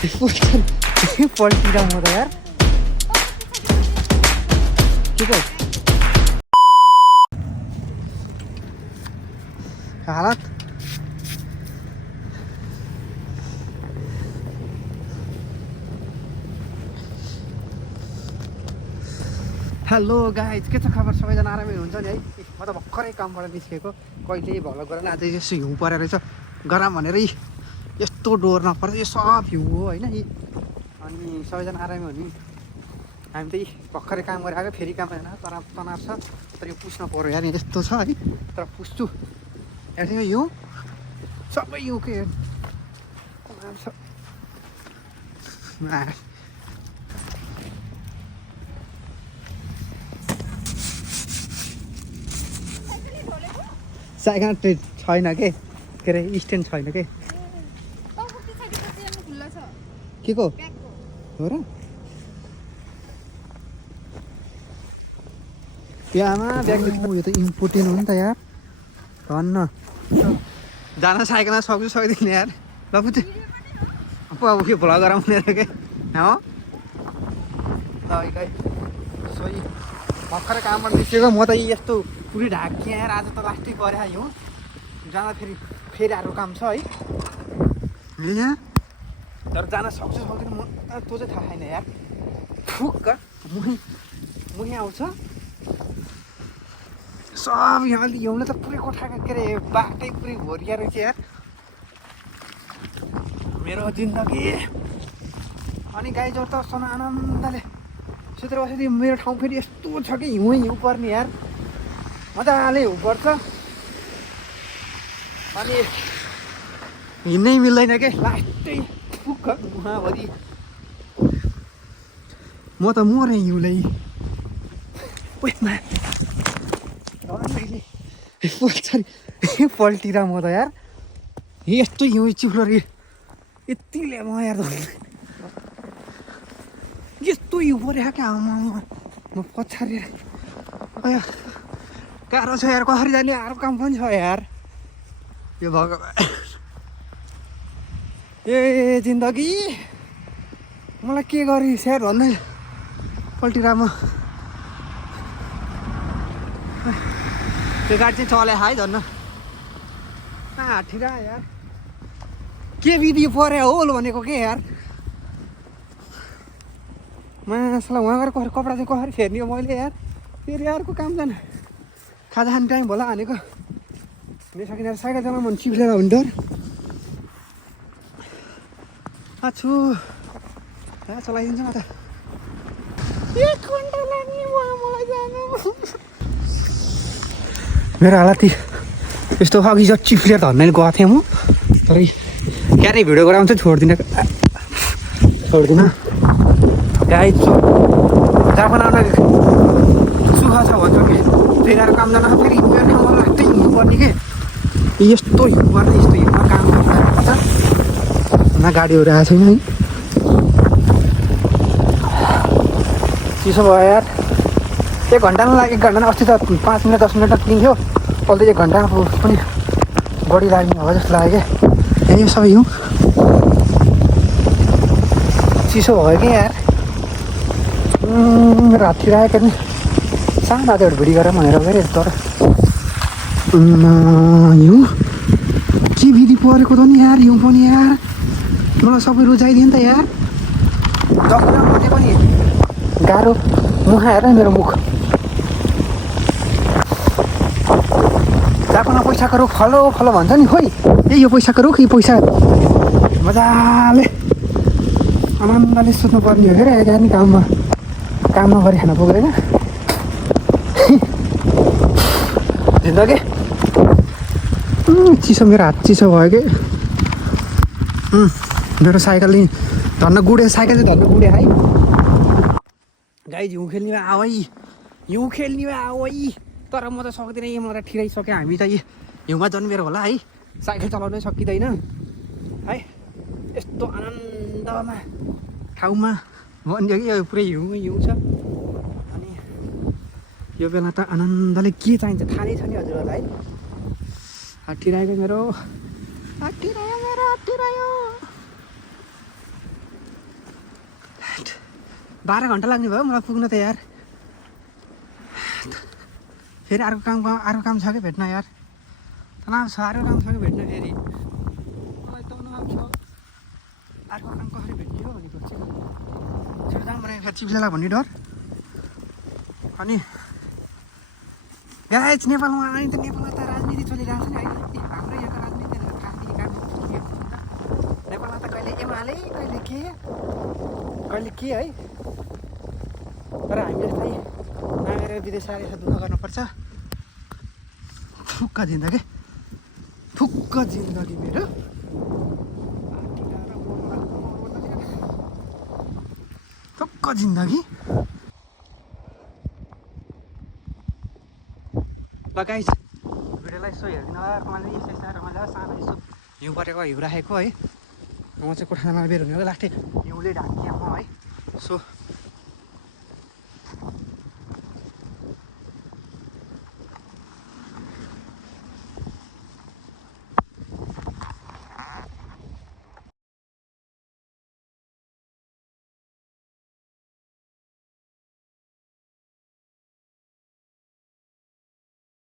पल्टिरह म त यार के को हालत हेलो गाइज के छ खबर सबैजना आरामै हुन्छ नि है म त भर्खरै कामबाट निस्केको कहिले भ्लग गरेर आज यसो हिउँ परेर रहेछ गरम भनेर यस्तो डोर नपर्छ यो सब हिउँ हो होइन अनि सबैजना आरामै हो नि हामी त भर्खरै काम गरेर आएको फेरि काम गरेर तनाव छ तर यो पुस्न पऱ्यो यार यस्तो छ है तर पुस्छु हेर्नु हिउँ सबै हिउँकै साइकल छैन के अरे स्ट्यान्ड छैन के को हो र त्यहाँमा ब्याग यो त इम्पोर्टेन्ट हो नि त यार धन्न जान साइकलमा सक्छु सक्दैन यार ल पुग्छ अब के भ्लग गराउने के हो ल सोही भर्खरै कामबाट निस्केको म त यस्तो पुरै ढाकिएँ यार आज त लास्टै गरे यो जाँदा फेरि अर्को काम छ है यहाँ तर जान सक्छु सक्दैन म त्यो चाहिँ थाहा छैन यार ठुक्क मुही आउँछ सब यहाँ हिउँले त पुरै कोठाको के अरे बाटै पुरै भोरिया रहेछ यार मेरो जिन्दगी अनि गाई जोर त सन आनन्दले सुतेर बसेदेखि मेरो ठाउँ फेरि यस्तो छ कि हिउँ पर्ने यार मजाले हिउँ पर्छ अनि हिँड्नै मिल्दैन के लास्टै फुक्क मुहाभरि म त मरेँ हिउँलै पल्टिरह म त यार यस्तो हिउँ चिप्लो यतिले म यार यस्तो हिउँ पऱ्यो क्या म पछाडि गाह्रो छ यार कसरी जाने अर्को काम पनि छ यार यो भगवान् ए जिन्दगी मलाई के गरिस् यार भन्दै पल्टिरह म त्यो गाडी चाहिँ चले है धन्न हाटिरह यार के विधि पऱ्यो हो भनेको के यार मासलाई उहाँ गएर कपडा चाहिँ कसरी फेर्ने हो मैले यार फेरि अर्को काम जान खाजा खाने टाइम होला भनेको मेरो सकिनेर साइकल चलाउनु भने चिप्लेर हुन्छ आछु चलाइदिन्छ न त एक घन्टा लाग्ने मलाई जानु मेरो हालत यस्तो अघि जति चिप्लेर धन्नै गएको थिएँ म तर क्यारे भिडियो गराउनु चाहिँ छोड्दिनँ गाई जापान आउन सुख छ भन्छ कि फेरि आएर काम जान फेरि मेरो ठाउँमा लास्टै हिउँ पर्ने के यस्तो हिउँ पर्ने यस्तो हिउँमा काम गर्छ न गाडीहरू आएको छैन है चिसो भयो यार 1 घन्टामा लाग्यो 1 घन्टामा अस्ति त 5 मिनट 10 मिनटमा पुगिन्थ्यो अहिले चाहिँ 1 घन्टामा पनि बढी लाग्ने हो जस्तो लाग्यो क्या यो सबै हिउँ चिसो भयो क्या यार राति राखेको नि सानो रातिहरू भिडी गरेर भनेर गएँ तर हिउँ के विधि परेको त नि यार हिउँ पनि यार मलाई सबै रुचाइदियो नि त यार जग्गा मात्रै पनि गाह्रो मुख आएर मेरो मुख जापानमा पैसाको रुख फलो भन्छ नि खोइ यो पैसाको रुख यो पैसा मजाले आनन्दले सुत्नु पर्ने हो क्या यहाँ नि काम नगरी खान पुग्दैन जिन्दगी चिसो मेरो हात चिसो भयो कि मेरो साइकल नि धन्न गुडे साइकल चाहिँ धन्न गुडे है गाई हिउँ खेल्नेमा आऊ तर म त सक्दिनँ यो मलाई ठिराइसक्यो हामी त हिउँमा जन्मेर होला है साइकल चलाउनै सकिँदैन है यस्तो आनन्दमा ठाउँमा भनिदियो कि यो पुरै हिउँ छ अनि यो बेला त आनन्दले के चाहिन्छ थाहा नै छ नि हजुरहरूलाई है हट्टिरहेको मेरो हट्टिरह्यो 12 घन्टा लाग्ने भयो मलाई पुग्न त यार। फेरि अर्को काम छ कि भेट्न यार। तनाव छ, अर्को काम छ कि भेट्न फेरि। मलाई तनाव छ, अर्को काम कसरी भेट्ने हो भनेको चाहिँ छिटो जाऊँ भने फेरि चिप्लेलाई भन्ने डर। अनि गाइस नेपालमा अनि त नेपालमा त राजनीति चलिरहेको छ नि होइन। हाम्रो यहाँको राजनीति नेपालमा त कहिले एमाले कहिले के है। तर हामीले चाहिँ नगएर विदेश आएर दुःख गर्नुपर्छ। थुक्क जिन्दगी मेरो। थुक्क जिन्दगी। ल गाइस भिडियोलाई यसो हेरिदिनु होला। रमाइलो यसो रमाइलो सानो यसो हिउँ परेको हिउँ राखेको है। म चाहिँ कोठामा बेर हुने लास्टै हिउँले ढाकिया म है। सो